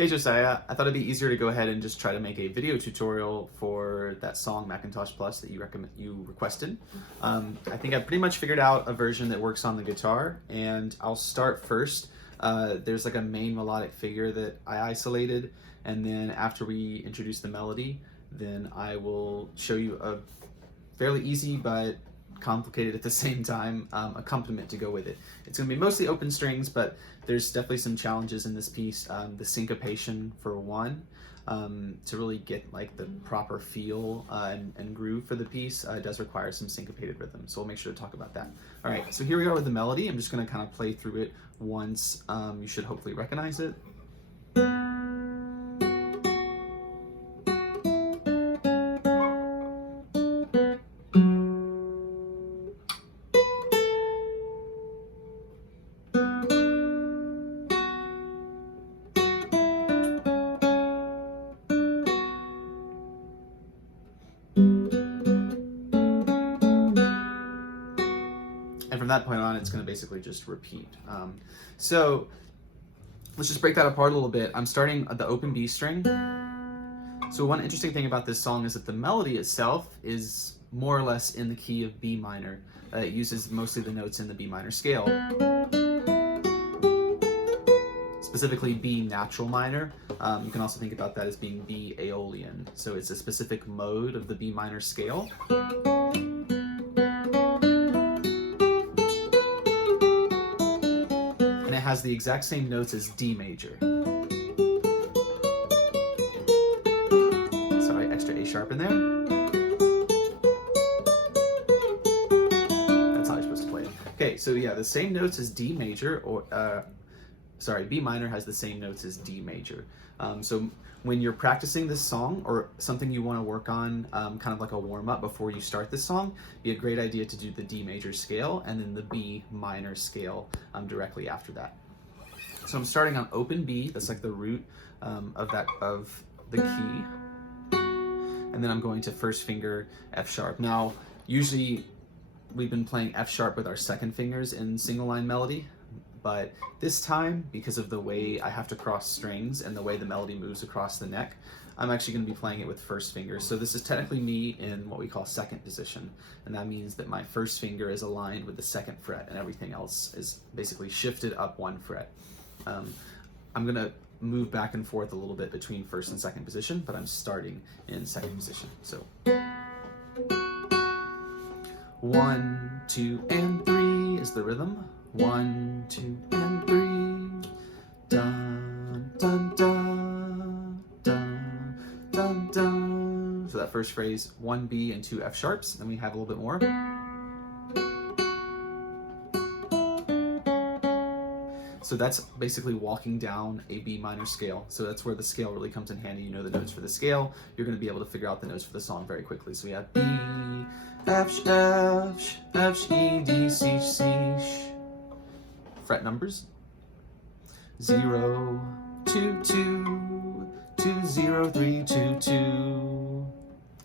Hey Josiah, I thought it'd be easier to go ahead and just try to make a video tutorial for that song Macintosh Plus that you requested. I think I've pretty much figured out a version that works on the guitar, and I'll start first. There's like a main melodic figure that I isolated, and then after we introduce the melody, then I will show you a fairly easy but complicated at the same time accompaniment to go with it. It's going to be mostly open strings, but there's definitely some challenges in this piece. The syncopation for one, to really get like the proper feel and groove for the piece does require some syncopated rhythm, so we'll make sure to talk about that. All right, so here we are with the melody. I'm just going to kind of play through it once. You should hopefully recognize it. And from that point on, it's going to basically just repeat. So let's just break that apart a little bit. I'm starting at the open B string. So one interesting thing about this song is that the melody itself is more or less in the key of B minor. It uses mostly the notes in the B minor scale. Specifically B natural minor. You can also think about that as being B Aeolian. So it's a specific mode of the B minor scale. And it has the exact same notes as D major. Sorry, extra A sharp in there. That's how you're supposed to play it. Okay, so yeah, the same notes as D major, or B minor has the same notes as D major. So when you're practicing this song or something you want to work on, kind of like a warm-up before you start this song, be a great idea to do the D major scale and then the B minor scale directly after that. So I'm starting on open B, that's like the root of the key, and then I'm going to first finger F sharp. Now, usually we've been playing F sharp with our second fingers in single line melody, but this time, because of the way I have to cross strings and the way the melody moves across the neck, I'm actually going to be playing it with first finger. So this is technically me in what we call second position, and that means that my first finger is aligned with the second fret and everything else is basically shifted up one fret. I'm going to move back and forth a little bit between first and second position, but I'm starting in second position. So 1, 2, and 3 is the rhythm. 1, 2, and 3. Dun, dun, dun, dun, dun, dun. So that first phrase, 1 B and 2 F sharps. Then we have a little bit more. So that's basically walking down a B minor scale. So that's where the scale really comes in handy. You know the notes for the scale. You're going to be able to figure out the notes for the song very quickly. So we have B, F, F, F, E, D, C, C. Fret numbers. 0, 2, 2, 2, 0, 3, 2, 2.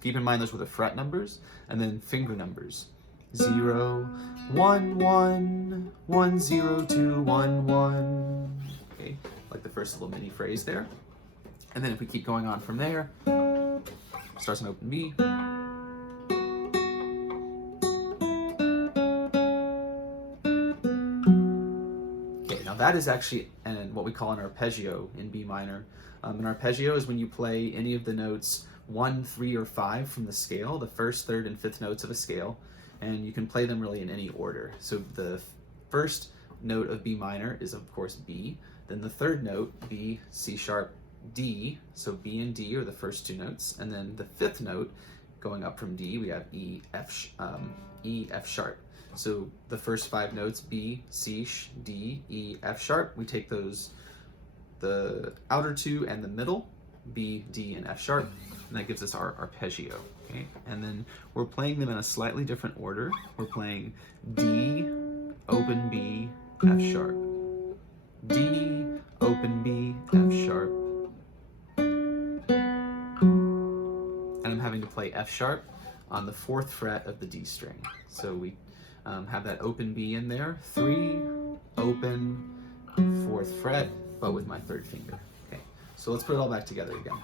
Keep in mind those were the fret numbers. And then finger numbers. 0, 1, 1, 1, 0, 2, 1, 1. Okay, like the first little mini phrase there. And then if we keep going on from there, starts on open B. Okay, now that is actually what we call an arpeggio in B minor. An arpeggio is when you play any of the notes 1, 3, or 5 from the scale, the first, third, and fifth notes of a scale. And you can play them really in any order. So the first note of B minor is of course B, then the third note, B, C sharp, D, so B and D are the first two notes, and then the fifth note, going up from D, we have E, F sharp. So the first 5 notes, B, C, D, E, F sharp, we take those, the outer two and the middle, B, D, and F sharp, and that gives us our arpeggio. Okay? And then we're playing them in a slightly different order. We're playing D, open B, F sharp. D, open B, F sharp. And I'm having to play F sharp on the 4th fret of the D string. So we have that open B in there. 3, open, 4th fret, but with my 3rd finger. Okay. So let's put it all back together again.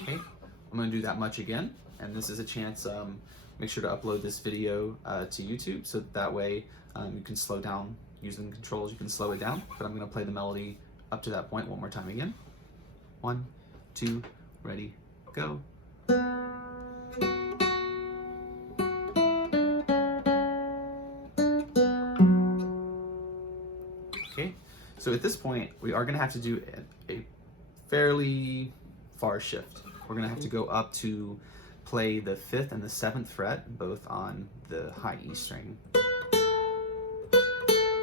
Okay, I'm going to do that much again, and this is a chance, make sure to upload this video to YouTube, so that way you can slow down, using the controls you can slow it down, but I'm going to play the melody up to that point one more time again. 1, 2, ready, go. Okay, so at this point, we are going to have to do a fairly far shift. We're going to have to go up to play the 5th and the 7th fret, both on the high E string.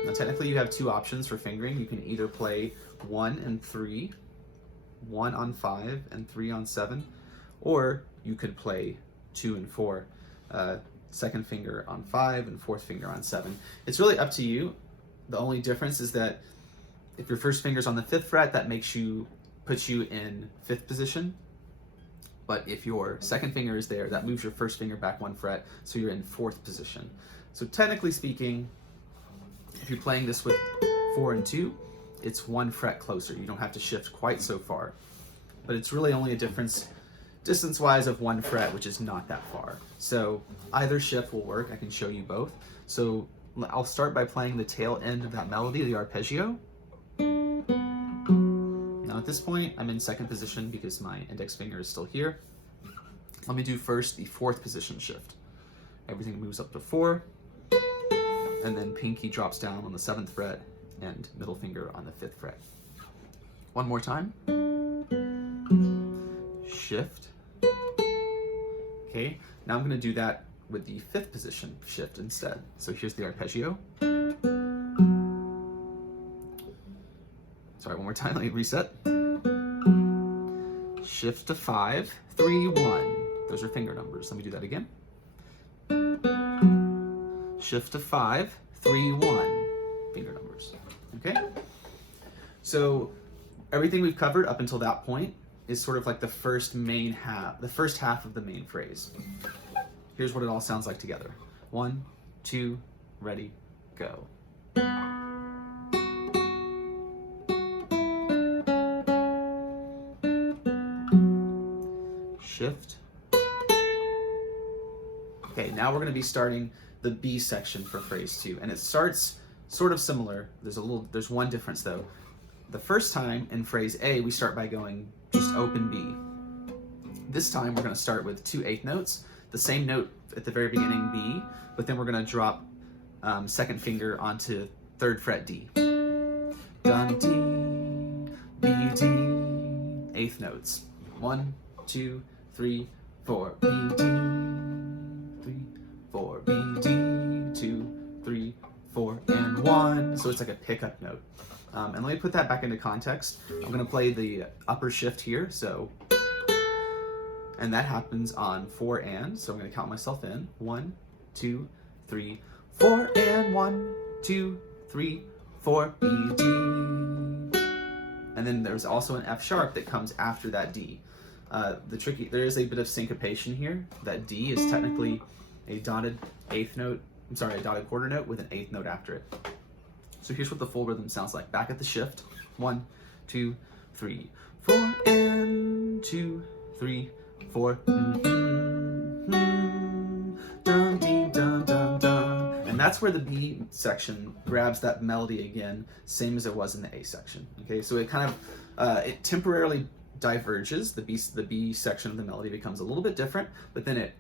Now technically you have 2 options for fingering. You can either play 1 and 3, 1 on 5 and 3 on 7, or you could play 2 and 4, 2nd finger on 5 and 4th finger on 7. It's really up to you. The only difference is that if your first finger's on the 5th fret, that puts you in 5th position. But if your 2nd finger is there, that moves your 1st finger back 1 fret, so you're in 4th position. So technically speaking, if you're playing this with 4 and 2, it's 1 fret closer. You don't have to shift quite so far. But it's really only a difference distance-wise of 1 fret, which is not that far. So either shift will work. I can show you both. So I'll start by playing the tail end of that melody, the arpeggio. Now at this point, I'm in 2nd position because my index finger is still here. Let me do first the 4th position shift. Everything moves up to 4, and then pinky drops down on the 7th fret, and middle finger on the 5th fret. One more time. Shift. Okay, now I'm going to do that with the 5th position shift instead. So here's the arpeggio. Sorry, one more time, let me reset. Shift to 5, 3, 1. Those are finger numbers. Let me do that again. Shift to 5, 3, 1. Finger numbers. Okay? So everything we've covered up until that point is sort of like the first half of the main phrase. Here's what it all sounds like together. 1, 2, ready, go. Shift. Okay, now we're going to be starting the B section for phrase 2, and it starts sort of similar. There's one difference though. The first time in phrase A, we start by going just open B. This time we're going to start with 2 8th notes, the same note at the very beginning B, but then we're going to drop 2nd finger onto 3rd fret D. Dun, D, B, D, 8th notes. 1, 2, 3, 4, B, D, 3, 4, B, D, 2, 3, 4, and 1. So it's like a pickup note. And let me put that back into context. I'm going to play the upper shift here, and that happens on 4 and, so I'm going to count myself in. 1, 2, 3, 4, and 1, 2, 3, 4, B, D. And then there's also an F sharp that comes after that D. There is a bit of syncopation here. That D is technically a dotted quarter note with an 8th note after it. So here's what the full rhythm sounds like. Back at the shift. 1, 2, 3, 4, and 2, 3, 4. Dun, dee, dun, dun, dun. And that's where the B section grabs that melody again, same as it was in the A section. Okay, so it kind of it temporarily diverges. The B section of the melody becomes a little bit different, but then it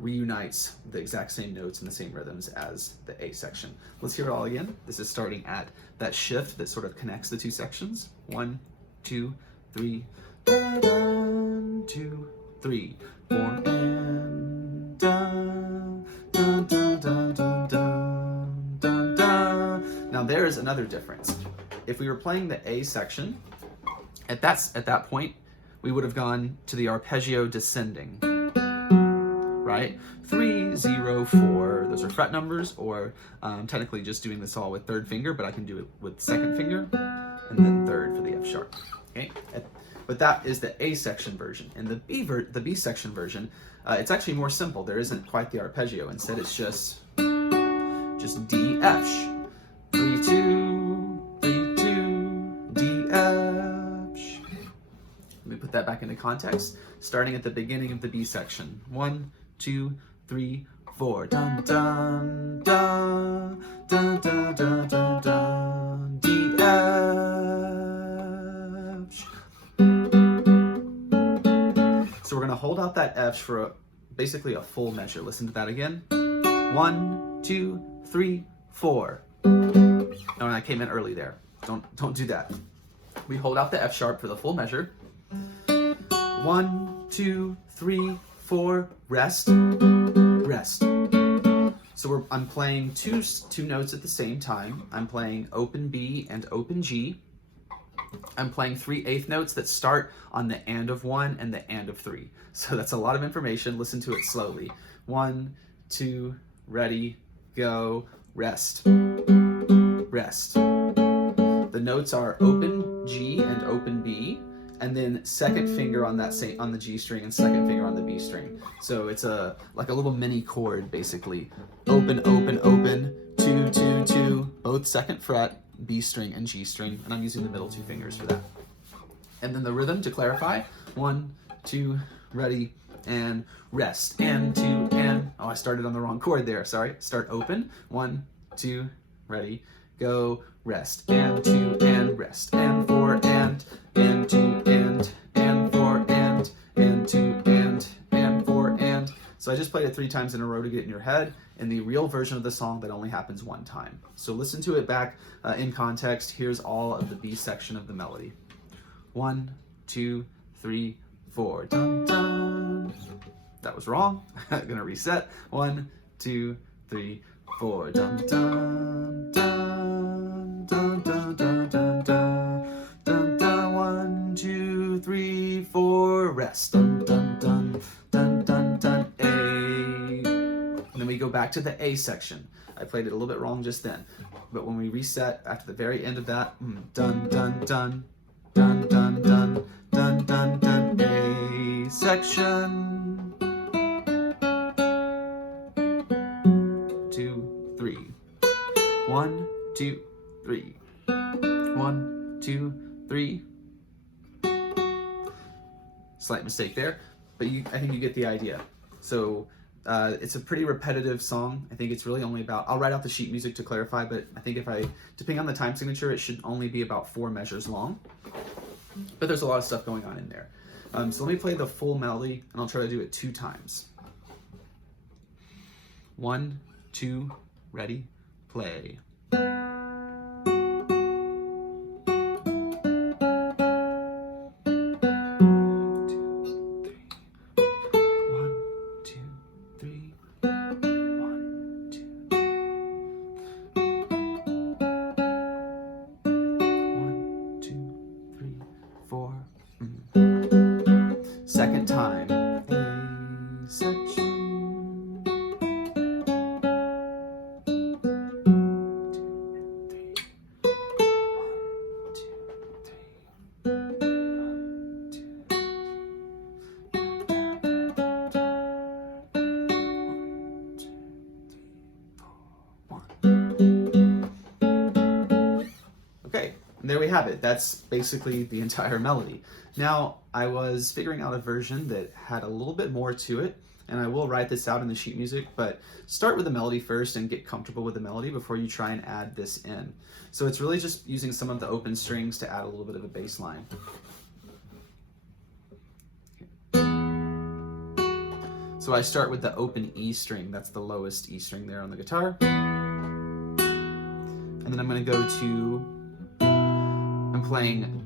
reunites the exact same notes and the same rhythms as the A section. Let's hear it all again. This is starting at that shift that sort of connects the 2 sections. 1, 2, 3, da, da, 2, 3, 4, and da, da, da, da, da, da, da, da. Now there's another difference. If we were playing the A section, at that point, we would have gone to the arpeggio descending. Right? 3, 0, 4, those are fret numbers, or technically just doing this all with 3rd finger, but I can do it with 2nd finger, and then 3rd for the F sharp. Okay? But that is the A section version. And the B section version, it's actually more simple. There isn't quite the arpeggio. Instead, it's just D F. 3 2 3 2 D F. Let me put that back into context. Starting at the beginning of the B section. 1 2 3 4. Dun dun dun dun dun dun dun dun D F. So we're gonna hold out that F for basically a full measure. Listen to that again. 1 2 3 4. No, I came in early there. Don't do that. We hold out the F sharp for the full measure. 1 2 3 4. Rest. Rest. So I'm playing two notes at the same time. I'm playing open B and open G. I'm playing 3/8 notes that start on the and of 1 and the and of 3. So that's a lot of information. Listen to it slowly. 1 2 ready, go, rest. Rest. The notes are open G and open B, and then second finger on the G string and second finger on the B string. So it's like a little mini chord basically. Open, open, open, 2 2 2, both second fret, B string and G string, and I'm using the middle two fingers for that. And then the rhythm to clarify: 1 2 ready and rest, and 2 and I started on the wrong chord there. Sorry. Start open, 1 2 ready, go, rest, and 2 and rest, and 4 and 2 and 4 and 2 and 4 and. So I just played it 3 times in a row to get in your head. In the real version of the song, that only happens 1 time. So listen to it back in context. Here's all of the B section of the melody. 1 2 3 4. Dun dun. That was wrong. I'm gonna reset. 1 2 3 4. Dun dun dun dun dun dun dun dun dun. 1 2 3 4. Rest. Dun dun dun dun dun dun. A. And then we go back to the A section. I played it a little bit wrong just then, but when we reset after the very end of that, dun dun dun dun dun dun dun dun dun. A section. 2 3. 1 2 3. 1 2 3. Slight mistake there, but I think you get the idea. So it's a pretty repetitive song. I think it's really only about, I'll write out the sheet music to clarify, but I think depending on the time signature, it should only be about 4 measures long. But there's a lot of stuff going on in there. So let me play the full melody, and I'll try to do it 2 times. 1 2 ready, play. Second time. A section. 1 Okay, and there we have it. That's basically the entire melody. Now, I was figuring out a version that had a little bit more to it, and I will write this out in the sheet music, but start with the melody first and get comfortable with the melody before you try and add this in. So it's really just using some of the open strings to add a little bit of a bass line. So I start with the open E string. That's the lowest E string there on the guitar. And then I'm going to go to, I'm playing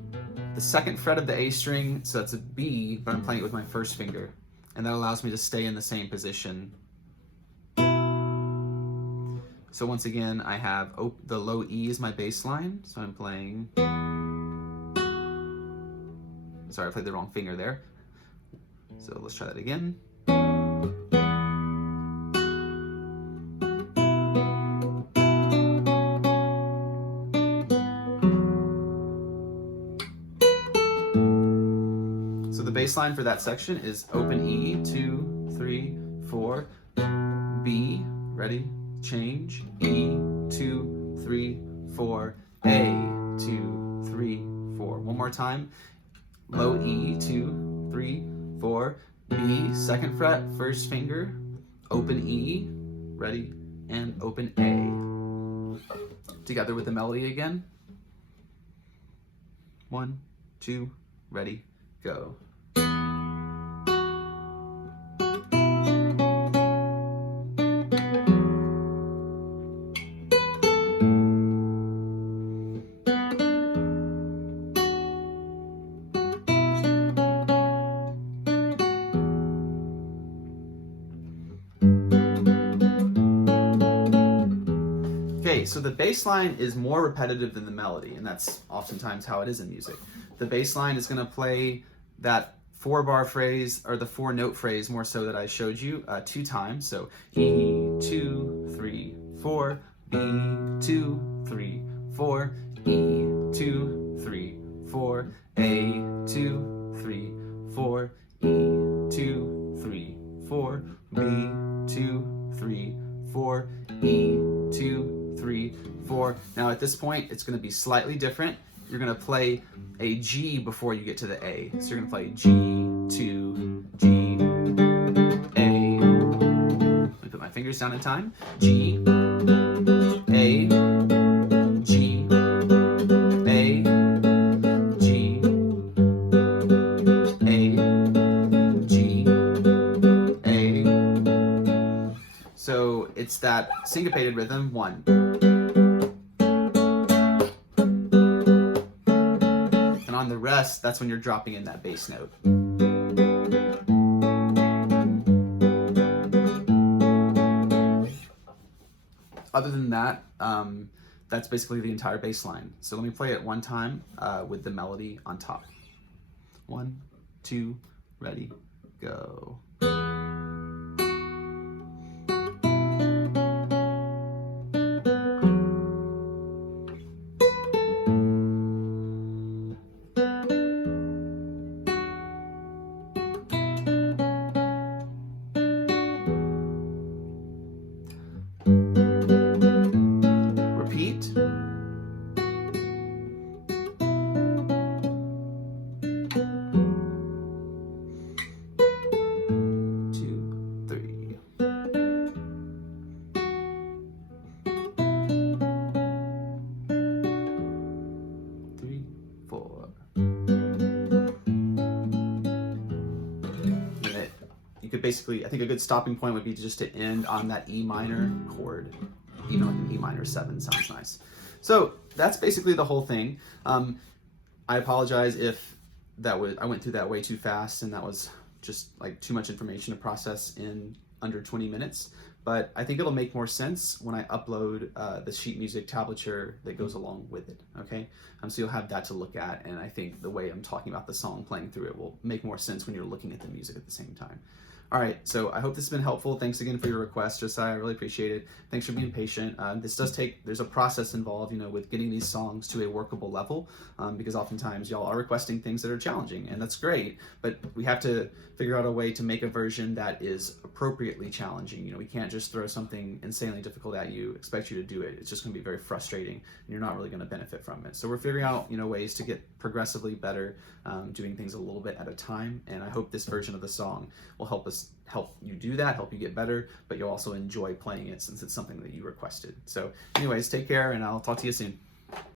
the second fret of the A string, so that's a B, but I'm playing it with my first finger. And that allows me to stay in the same position. So once again, I have the low E is my bass line, so I'm playing, sorry, I played the wrong finger there. So let's try that again. bass line for that section is open E, 2, 3, 4, B, ready, change, E, 2, 3, 4, A, 2, 3, 4. One more time, low E, 2, 3, 4, B, second fret, first finger, open E, ready, and open A. Together with the melody again. 1, 2, ready, go. Okay, so the bass line is more repetitive than the melody, and that's oftentimes how it is in music. The bass line is going to play that 4-bar phrase, or the 4-note phrase more so that I showed you 2 times. So E, 2, 3, 4, B, 2, 3, 4, E, 2, 3, 4, A, 2, 3, 4, E, 2, 3, 4, B, 2, 3, 4, E, 2, 3, 4. Now at this point, it's going to be slightly different. You're going to play a G before you get to the A. So you're going to play G, 2, G, A. Let me put my fingers down in time. G, A, G, A, G, A, G, A. So it's that syncopated rhythm, 1. On the rest, that's when you're dropping in that bass note. Other than that, that's basically the entire bass line. So let me play it one time with the melody on top. 1, 2, ready, go. Repeat. Basically, I think a good stopping point would be just to end on that E minor chord. Even like an E minor 7 sounds nice. So that's basically the whole thing. I apologize if I went through that way too fast and that was just like too much information to process in under 20 minutes. But I think it'll make more sense when I upload the sheet music tablature that goes along with it, okay? So you'll have that to look at, and I think the way I'm talking about the song playing through it will make more sense when you're looking at the music at the same time. All right, so I hope this has been helpful. Thanks again for your request, Josiah. I really appreciate it. Thanks for being patient. There's a process involved, with getting these songs to a workable level, because oftentimes y'all are requesting things that are challenging, and that's great, but we have to figure out a way to make a version that is appropriately challenging. We can't just throw something insanely difficult at you, expect you to do it. It's just gonna be very frustrating, and you're not really gonna benefit from it. So we're figuring out, ways to get progressively better, doing things a little bit at a time, and I hope this version of the song will help you do that, help you get better, but you'll also enjoy playing it since it's something that you requested. So anyways, take care, and I'll talk to you soon.